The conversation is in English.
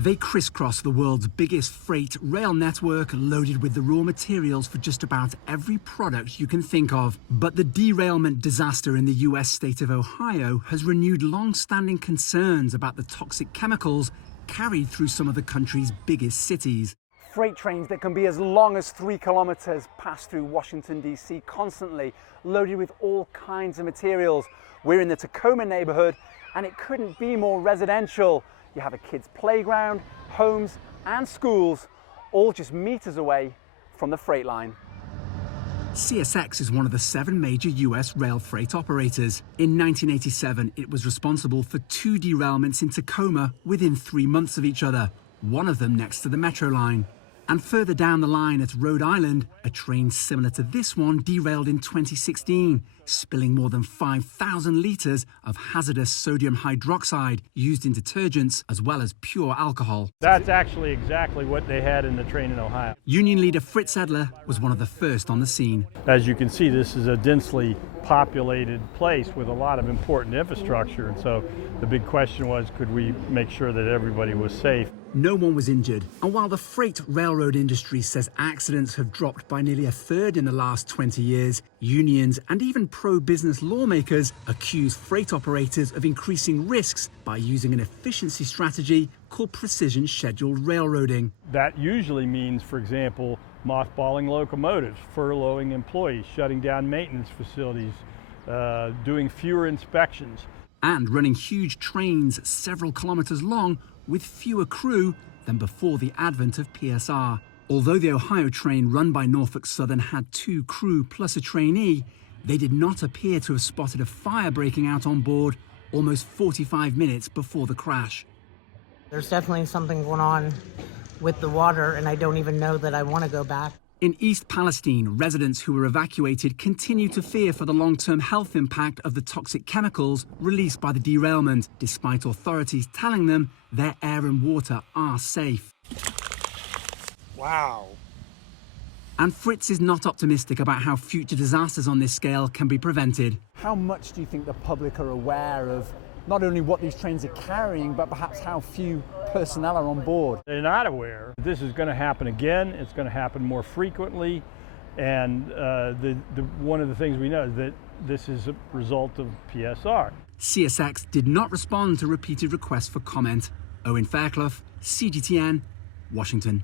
They crisscross the world's biggest freight rail network, loaded with the raw materials for just about every product you can think of. But the derailment disaster in the US state of Ohio has renewed long-standing concerns about the toxic chemicals carried through some of the country's biggest cities. Freight trains that can be as long as 3 kilometers pass through Washington, D.C. constantly, loaded with all kinds of materials. We're in the Tacoma neighborhood, and it couldn't be more residential. You have a kid's playground, homes, and schools, all just meters away from the freight line. CSX is one of the 7 major US rail freight operators. In 1987, it was responsible for 2 derailments in Tacoma within 3 months of each other, one of them next to the metro line. And further down the line at Rhode Island, a train similar to this one derailed in 2016, spilling more than 5,000 litres of hazardous sodium hydroxide used in detergents as well as pure alcohol. That's actually exactly what they had in the train in Ohio. Union leader Fritz Edler was one of the first on the scene. As you can see, this is a densely populated place with a lot of important infrastructure, and so the big question was, could we make sure that everybody was safe? No one was injured, and while the freight railroad industry says accidents have dropped by nearly a third in the last 20 years, unions and even pro-business lawmakers accuse freight operators of increasing risks by using an efficiency strategy called precision scheduled railroading. That usually means, for example, mothballing locomotives, furloughing employees, shutting down maintenance facilities, doing fewer inspections. And running huge trains several kilometers long with fewer crew than before the advent of PSR. Although the Ohio train run by Norfolk Southern had 2 crew plus a trainee, they did not appear to have spotted a fire breaking out on board almost 45 minutes before the crash. There's definitely something going on with the water, and I don't even know that I want to go back. In East Palestine, residents who were evacuated continue to fear for the long-term health impact of the toxic chemicals released by the derailment, despite authorities telling them their air and water are safe. Wow. And Fritz is not optimistic about how future disasters on this scale can be prevented. How much do you think the public are aware of not only what these trains are carrying, but perhaps how few personnel are on board? They're not aware. This is going to happen again. It's going to happen more frequently. And one of the things we know is that this is a result of PSR. CSX did not respond to repeated requests for comment. Owen, Fairclough, CGTN, Washington.